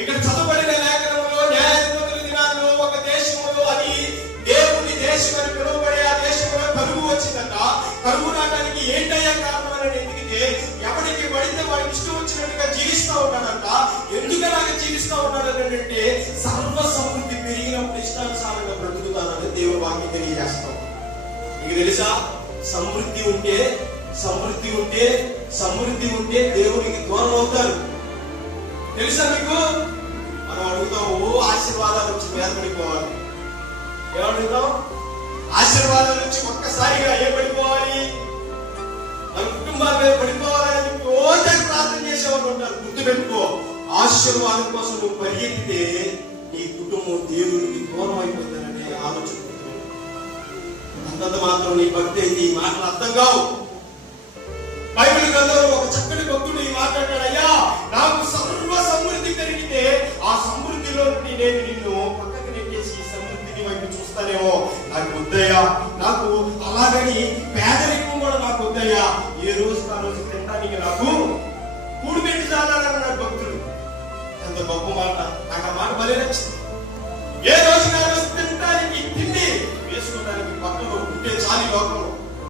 ఇక్కడ చదవబడిన లేఖనంలో న్యాయాధిపతుల దినాల్లో ఒక దేశంలో, అది దేవుని దేశం అని పిలువబడే ఆ దేశంలో కరువు వచ్చిందట. కరువు రావడానికి ఏంటయ్యా కారణం అని ఎందుకంటే, ఎవరికి పడితే వాడికి ఇష్టం వచ్చినట్టుగా జీవిస్తూ ఉన్నాడంట. ఎందుకలాగా జీవిస్తూ ఉన్నాడు అంటే, సర్వ సమృద్ధి పెరిగినప్పుడు ఇష్టానుసారంగా బ్రతుకుతానని దేవుని వాక్యం తెలియజేస్తాం. మీకు తెలుసా, సమృద్ధి ఉంటే దేవునికి దూరం అవుతారు. తెలుసా మీకు? మనం అడుగుతాం, ఓ ఆశీర్వాదాలు వచ్చి మీద పడిపోవాలి. ఏమడుగుతాం? ఆశీర్వాదాలు వచ్చి ఒక్కసారిగా ఏం పడిపోవాలి? మన కుటుంబాల మీద పడిపోవాలని చెప్పి ఓ ప్రార్థన చేసేవాళ్ళు ఉంటారు. గుర్తుపెట్టుకో, ఆశీర్వాదం కోసం నువ్వు పరిగెత్తితే నీ కుటుంబం దేవుడికి దూరం అయిపోతుందనే ఆలోచన. అంతంత మాత్రం నీ భక్తి అయితే ఈ మాటలు అర్థం కావు. బైబిల్ గ్రంథంలో ఒక చక్కటి భక్తుడు ఈ మాట్లాడాడయ్యా, నాకు సర్వ సమృద్ధి పెరిగితే ఆ సమృద్ధిలో నుండి నేను నిన్ను పక్కకి నెట్టేసి సమృద్ధిని వైపు చూస్తానేమో, నాకు వద్దయ్యా. నాకు అలాగని పేదరికం కూడా నాకు వద్దయ్యా. ఏ రోజు ఆ రోజు తినడానికి నాకు కూడు పెట్టి చాలన్నాడు భక్తుడు. ఎంత గొప్ప మాట! నాకు ఆ మాట భలే నచ్చింది. ఏ రోజు